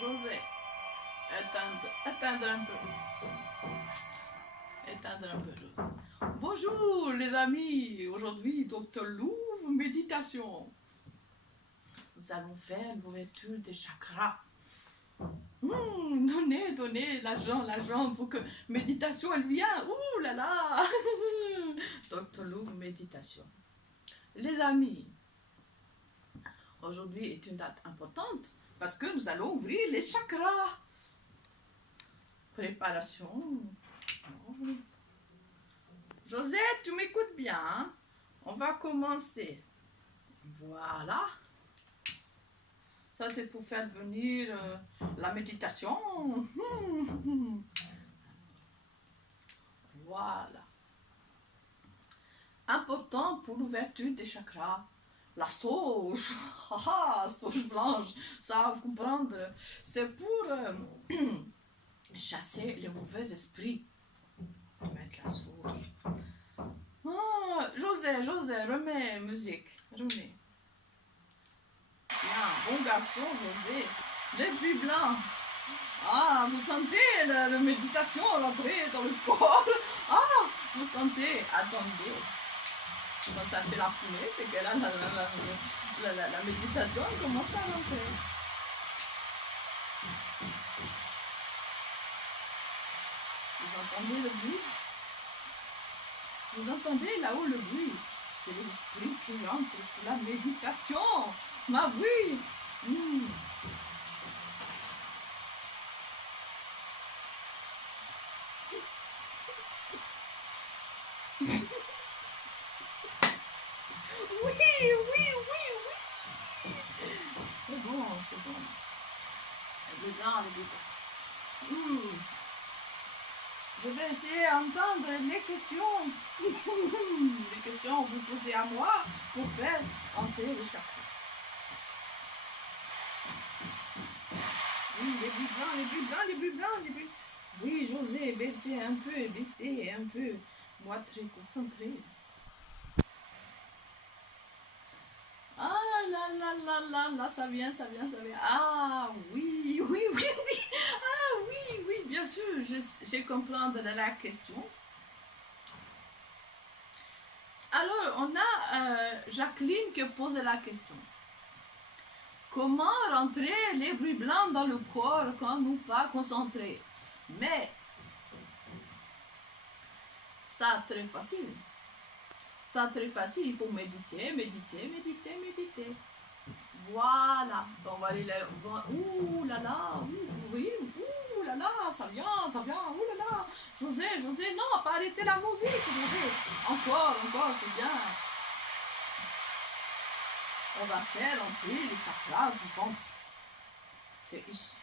José, éteindre un peu. Éteindre un peu, José. Bonjour les amis, aujourd'hui Dr Louvre, méditation. Nous allons faire une ouverture des chakras. Donnez l'argent pour que méditation elle vient. Ouh là là. Dr Louvre, méditation. Les amis, aujourd'hui est une date importante parce que nous allons ouvrir les chakras. Préparation. Josette, tu m'écoutes bien, hein? On va commencer. Voilà. Ça, c'est pour faire venir la méditation. Voilà. Important pour l'ouverture des chakras. La sauge. Sauge blanche. Ça, vous comprendre. C'est pour chasser les mauvais esprits. Mettre la sauge. José, remets musique. Remets. Bien, bon garçon, José. Les pluies blancs. Ah, vous sentez la méditation rentrer dans le corps. Ah, vous sentez. Attendez. Quand ça fait la fumée, c'est que là, la méditation commence à rentrer. Vous entendez le bruit? Vous entendez là-haut le bruit? C'est l'esprit qui rentre pour la méditation. Ma oui. Oui. C'est bon. Les blancs. Je vais essayer d'entendre les questions. Les questions que vous posez à moi pour faire entrer le chakra. Oui, les bruits blancs. Oui, José, baissez un peu. Moi, très concentré. Ah là, ça vient. Ah oui. Ah oui, bien sûr, je comprends la question. Alors, on a Jacqueline qui pose la question. Comment rentrer les bruits blancs dans le corps quand nous pas concentrés? Mais, ça très facile. Il faut méditer. Voilà. On va aller là. Ouh là là, ça vient. Ouh là là. José, non, pas arrêter la musique, José. Encore, c'est bien. On va faire entrer les chakras du ventre. C'est ici.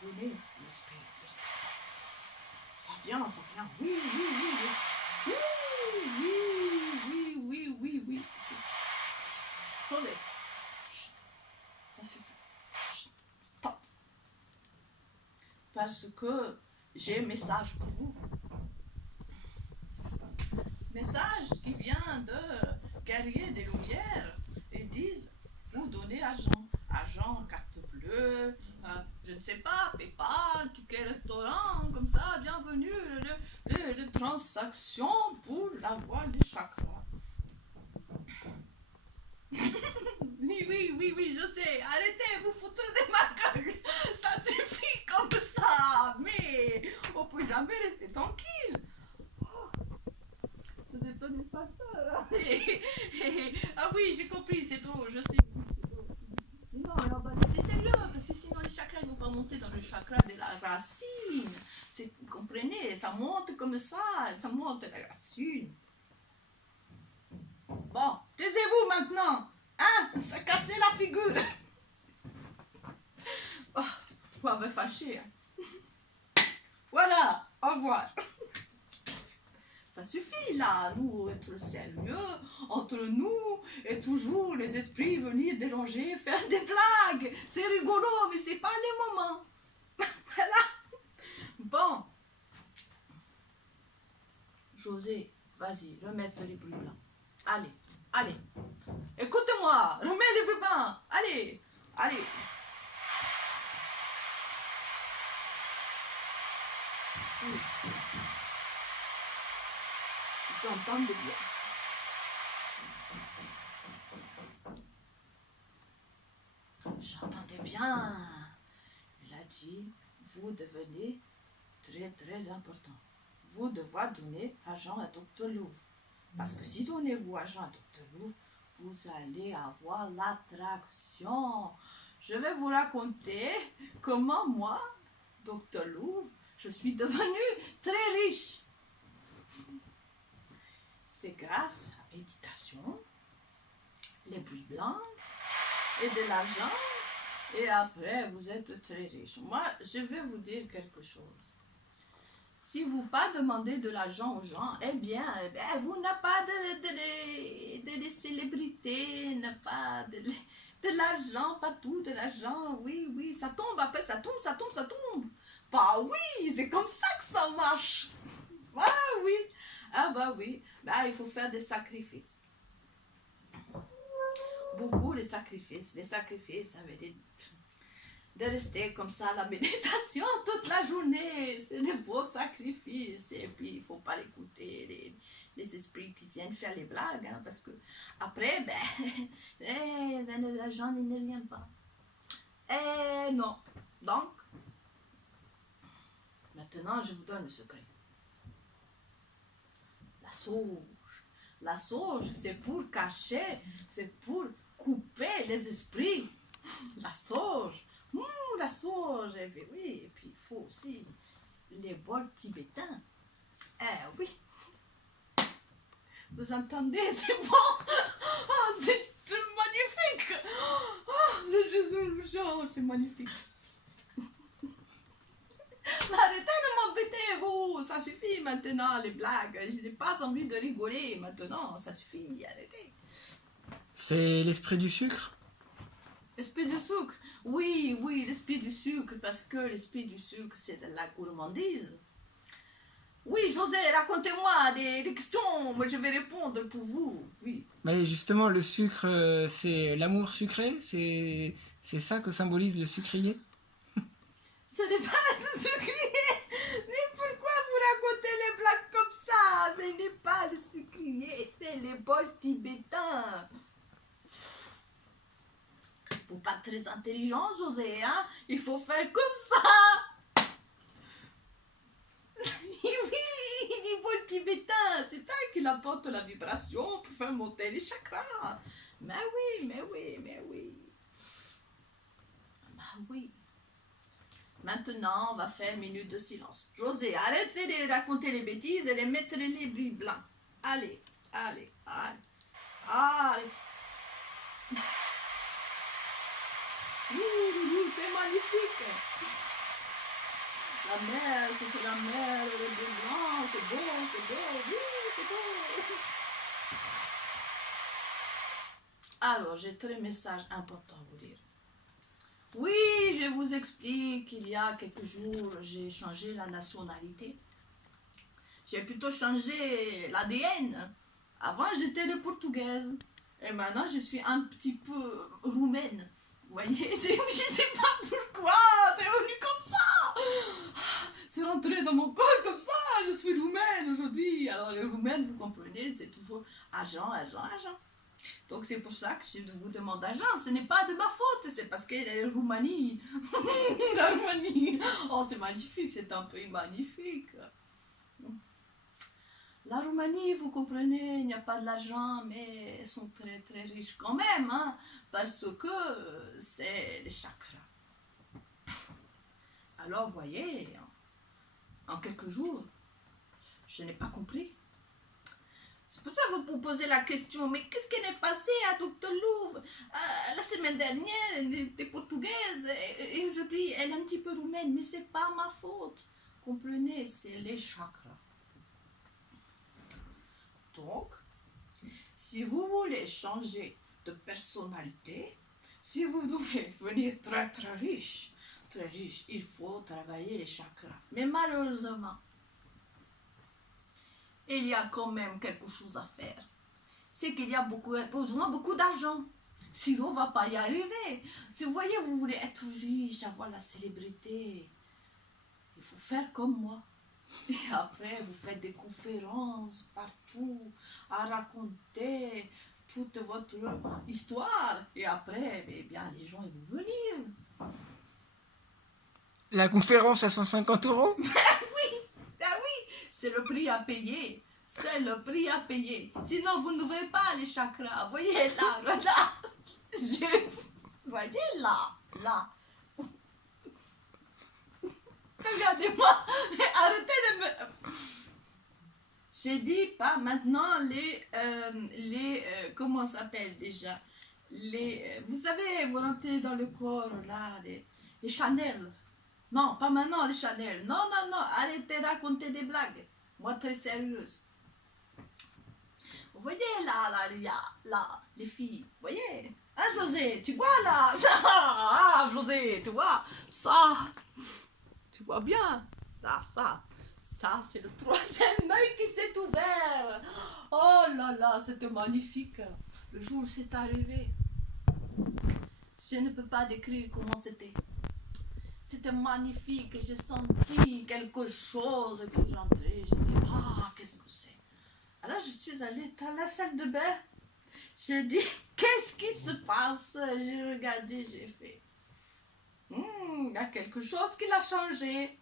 Prenez l'esprit. Ça vient. Oui. José. Ça suffit. Stop. Parce que j'ai un message pour vous. Message qui vient de Guerrier des Lumières. Ils disent, vous donnez argent, carte bleue, je ne sais pas, PayPal, ticket restaurant, comme ça, bienvenue, le transaction pour avoir les chakras. Oui, je sais, arrêtez, vous foutre de ma gueule, ça suffit comme ça, mais on peut jamais rester tranquille. Ce n'est pas ça. Ah oui, j'ai compris, c'est trop, je sais. Non, c'est sérieux, parce que sinon les chakras ne vont pas monter dans le chakra de la racine. Vous comprenez, ça monte comme ça monte la racine. Bon, taisez-vous maintenant. Hein, ça cassait la figure. Oh, on va fâcher. Voilà, au revoir. Ça suffit là, nous être sérieux entre nous et toujours les esprits venir déranger, faire des blagues. C'est rigolo, mais c'est pas les moments. Voilà. Bon. José, vas-y, remettre les bruits blancs. Allez. Écoute-moi, remets les bruits blancs. Allez. Oui. Vous entendez bien. J'entendais bien. Il a dit, vous devenez très très important. Vous devez donner argent à Dr. Lou. Parce que si donnez-vous argent à Dr. Lou, vous allez avoir l'attraction. Je vais vous raconter comment moi, Dr. Lou, je suis devenue très riche. C'est grâce à la méditation, les bruits blancs et de l'argent. Et après, vous êtes très riche. Moi, je vais vous dire quelque chose. Si vous pas demandez de l'argent aux gens, eh bien, vous n'avez pas de célébrités, n'a pas de l'argent, pas tout, de l'argent. Oui, oui, ça tombe, après ça tombe, ça tombe, ça tombe. Bah oui, c'est comme ça que ça marche. Ah oui, ah bah oui, bah, il faut faire des sacrifices. Beaucoup de sacrifices. Les sacrifices, ça veut dire de rester comme ça à la méditation toute la journée. C'est des beaux sacrifices. Et puis, il ne faut pas écouter les esprits qui viennent faire les blagues. Hein, parce que après, l'argent ne vient pas. Et non. Donc, maintenant, je vous donne le secret. La sauge. La sauge, c'est pour cacher, c'est pour couper les esprits. La sauge. La sauge, et puis, oui, et puis il faut aussi les bols tibétains. Oui. Vous entendez, c'est bon. Oh, c'est magnifique. Oh, le Jésus, c'est magnifique. Arrêtez de m'embêter, vous. Ça suffit maintenant, les blagues. Je n'ai pas envie de rigoler maintenant. Ça suffit, arrêtez. C'est l'esprit du sucre? L'esprit du sucre, oui, oui, l'esprit du sucre, parce que l'esprit du sucre, c'est de la gourmandise. Oui, José, racontez-moi des questions, moi je vais répondre pour vous, oui. Mais justement, le sucre, c'est l'amour sucré? C'est ça que symbolise le sucrier? Ce n'est pas le sucrier. Mais pourquoi vous racontez les blagues comme ça? Ce n'est pas le sucrier, c'est les bols tibétains. Faut pas être très intelligent, José, hein? Il faut faire comme ça. Oui, les bols tibétains, c'est ça qui apporte la vibration pour faire monter les chakras. Mais oui, mais oui, mais oui. Bah oui. Maintenant, on va faire une minute de silence. José, arrêtez de raconter les bêtises et de mettre les bruits blancs. Allez, allez, allez. Allez. C'est magnifique. La mer, c'est la mer, le bruit blanc, c'est beau, oui, c'est beau. Alors, j'ai très message important à vous dire. Oui, je vous explique qu'il y a quelques jours, j'ai changé la nationalité. J'ai plutôt changé l'ADN. Avant, j'étais de portugaise. Et maintenant, je suis un petit peu roumaine. Vous voyez, je ne sais pas pourquoi, c'est venu comme ça. C'est rentré dans mon corps comme ça, je suis roumaine aujourd'hui. Alors, les roumaines, vous comprenez, c'est toujours argent, argent, argent. Donc c'est pour ça que je vous demande d'argent. Ce n'est pas de ma faute, c'est parce que la Roumanie, la Roumanie, oh c'est magnifique, c'est un pays magnifique. La Roumanie, vous comprenez, il n'y a pas de l'argent, mais ils sont très très riches quand même, hein, parce que c'est les chakras. Alors voyez, en quelques jours, je n'ai pas compris. C'est pour ça que vous posez la question, mais qu'est-ce qui est passé à Dr. Louvre la semaine dernière, elle était portugaise, et aujourd'hui, elle est un petit peu roumaine, mais c'est pas ma faute. Comprenez, c'est les chakras. Donc, si vous voulez changer de personnalité, si vous voulez devenir très très riche, il faut travailler les chakras. Mais malheureusement, il y a quand même quelque chose à faire. C'est qu'il y a besoin beaucoup d'argent. Sinon, on ne va pas y arriver. Si vous voyez, vous voulez être riche, avoir la célébrité, il faut faire comme moi. Et après, vous faites des conférences partout, à raconter toute votre histoire. Et après, eh bien, les gens ils vont venir. La conférence à 150 €? Ah oui, c'est le prix à payer. C'est le prix à payer. Sinon, vous n'ouvrez pas les chakras. Voyez là, là. Voyez là, là. Regardez-moi. Arrêtez de me... J'ai dit pas maintenant comment ça s'appelle déjà? Vous savez, vous rentrez dans le corps là, les Chanel. Non, pas maintenant les Chanel. Non, non, non, arrêtez de raconter des blagues. Moi, très sérieuse. Vous voyez là, les filles, vous voyez? Hein, José, tu vois là? Ça, ah, José, tu vois? Ça, tu vois bien? Là, ça, c'est le troisième œil qui s'est ouvert. Oh là là, c'était magnifique. Le jour où c'est arrivé, je ne peux pas décrire comment c'était. C'était magnifique, j'ai senti quelque chose qui est rentré. J'ai dit, ah, qu'est-ce que c'est? Alors je suis allée dans la salle de bain. J'ai dit, qu'est-ce qui se passe? J'ai regardé, j'ai fait, il y a quelque chose qui l'a changé.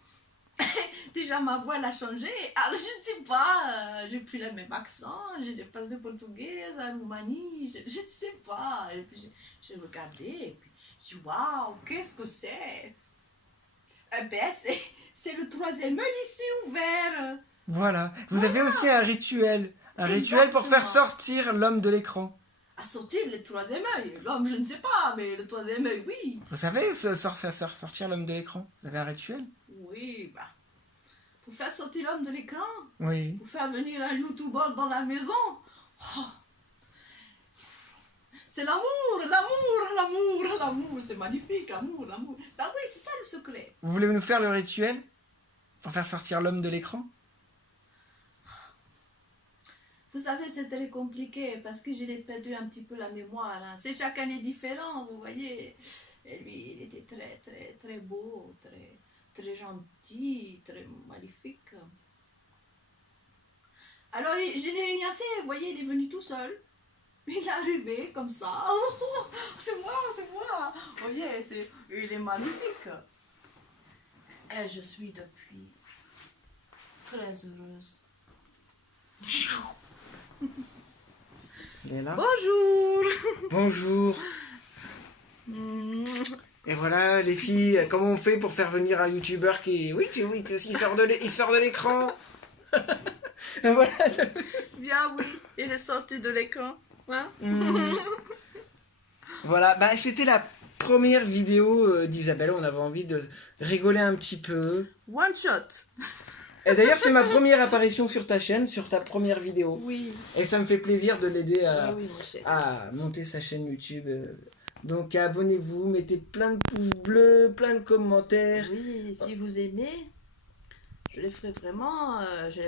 Déjà ma voix l'a changé. Alors je ne sais pas, j'ai plus le même accent, j'ai dépassé portugaise à Roumanie, je ne sais pas. Et puis j'ai regardé, et puis j'ai dit, waouh, qu'est-ce que c'est? Ben, c'est le troisième œil ici ouvert. Voilà. Vous avez aussi un rituel. Un rituel pour faire sortir l'homme de l'écran. À sortir le troisième œil. L'homme, je ne sais pas, mais le troisième œil, oui. Vous savez sortir l'homme de l'écran? Vous avez un rituel? Oui, bah. Pour faire sortir l'homme de l'écran. Oui. Pour faire venir un youtubeur dans la maison. Oh. C'est l'amour. C'est magnifique, l'amour. Bah oui, c'est ça le secret. Vous voulez nous faire le rituel pour faire sortir l'homme de l'écran? Vous savez, c'est très compliqué parce que j'ai perdu un petit peu la mémoire. Hein. C'est chaque année différent, vous voyez. Et lui, il était très, très, très beau, très, très gentil, très magnifique. Alors, je n'ai rien fait, vous voyez, il est venu tout seul. Il est arrivé comme ça. Oh, c'est moi. Vous voyez, il est magnifique. Et je suis depuis très heureuse. Il est là. Bonjour. Bonjour. Et voilà, les filles, comment on fait pour faire venir un youtubeur qui... Oui, il sort de l'écran. Voilà. Bien oui, il est sorti de l'écran. Hein? Voilà, bah, c'était la première vidéo d'Isabelle. On avait envie de rigoler un petit peu. One shot. Et d'ailleurs, c'est ma première apparition sur ta chaîne, sur ta première vidéo. Oui. Et ça me fait plaisir de l'aider Oui, mon cher. à monter sa chaîne YouTube. Donc abonnez-vous, mettez plein de pouces bleus, plein de commentaires. Oui, si vous aimez, je l'ai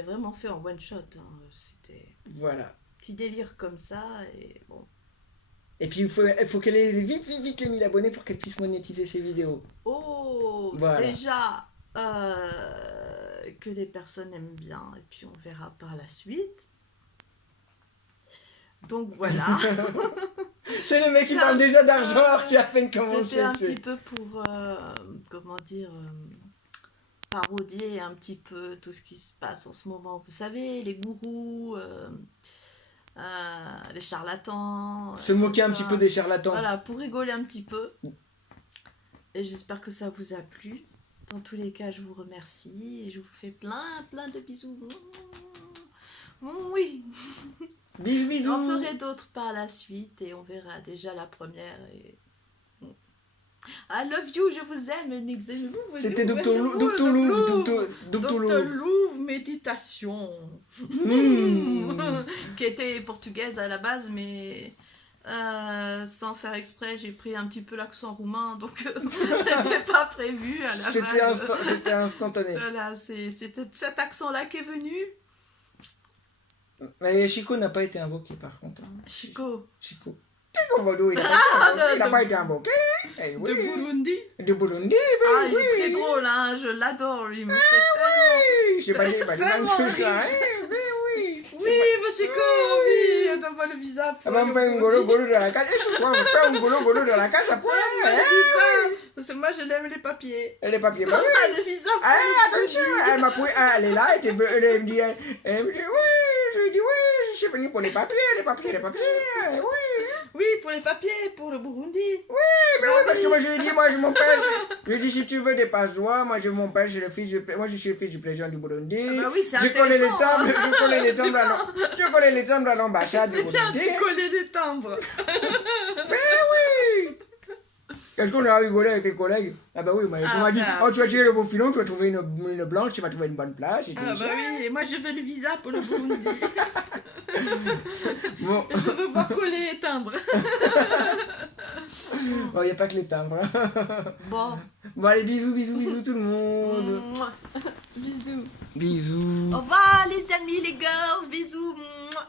vraiment fait en one shot. Hein. C'était Voilà. un petit délire comme ça et bon. Et puis il faut qu'elle ait vite les 1000 abonnés pour qu'elle puisse monétiser ses vidéos. Oh, voilà. Déjà que des personnes aiment bien et puis on verra par la suite. Donc voilà. C'est le mec qui parle déjà d'argent alors qu'il a à peine commencé. C'était un petit peu pour, parodier un petit peu tout ce qui se passe en ce moment. Vous savez, les gourous, les charlatans. Se moquer un petit peu des charlatans. Voilà, pour rigoler un petit peu. Et j'espère que ça vous a plu. Dans tous les cas, je vous remercie et je vous fais plein de bisous. Oui. Bisous. J'en ferai d'autres par la suite et on verra déjà la première. Et... I love you, je vous aime. C'était Dr Louvre Méditation. Qui était portugaise à la base, mais sans faire exprès, j'ai pris un petit peu l'accent roumain, donc c'était pas prévu à la base. C'était instantané. Voilà, c'était cet accent-là qui est venu. Mais Chico n'a pas été invoqué par contre. Chico. Komodo, il n'a pas été invoqué. Eh oui. De Burundi. De Burundi, Ah, il oui. est très drôle, hein, je l'adore, lui. Il me fait Oui, je sais pas, j'ai pas tellement tout rire. ça, hein. Oui. Oui, monsieur Co, oui, on donne pas le visa pour On va me faire un golo dans la cage. Et ce soir, on va faire un golo dans la cage à poil. le visa. Parce que moi, je l'aime les papiers. Et les papiers, bah oui. Ah, le visa pour Allez, le attention, elle m'a pris, elle est là, elle me dit, oui, je lui dis, oui, je suis venu pour les papiers, oui. Oui, pour les papiers, pour le Burundi. Oui, mais oui, parce que moi je lui ai dit, moi je m'empêche. Je lui ai dit, si tu veux des passe-droits, moi je m'empêche, moi je suis le fils du président du Burundi. Ah bah oui, c'est je connais les intéressant, timbres, hein. je connais les timbres à l'ambassade du C'est bien, Burundi. tu collais les timbres. Mais oui. Est-ce qu'on a rigolé avec tes collègues? Ah bah oui, on m'a dit, bah, oh tu vas tirer le beau filon, tu vas trouver une blanche, tu vas trouver une bonne place. Et tout Ah bah ça. oui, et moi je veux le visa pour le Burundi. Bon, Je veux voir coller les timbres. il n'y a pas que les timbres. Bon. Bon allez, bisous tout le monde. Mouah. Bisous. Bisous. Au revoir les amis, les girls, bisous. Mouah.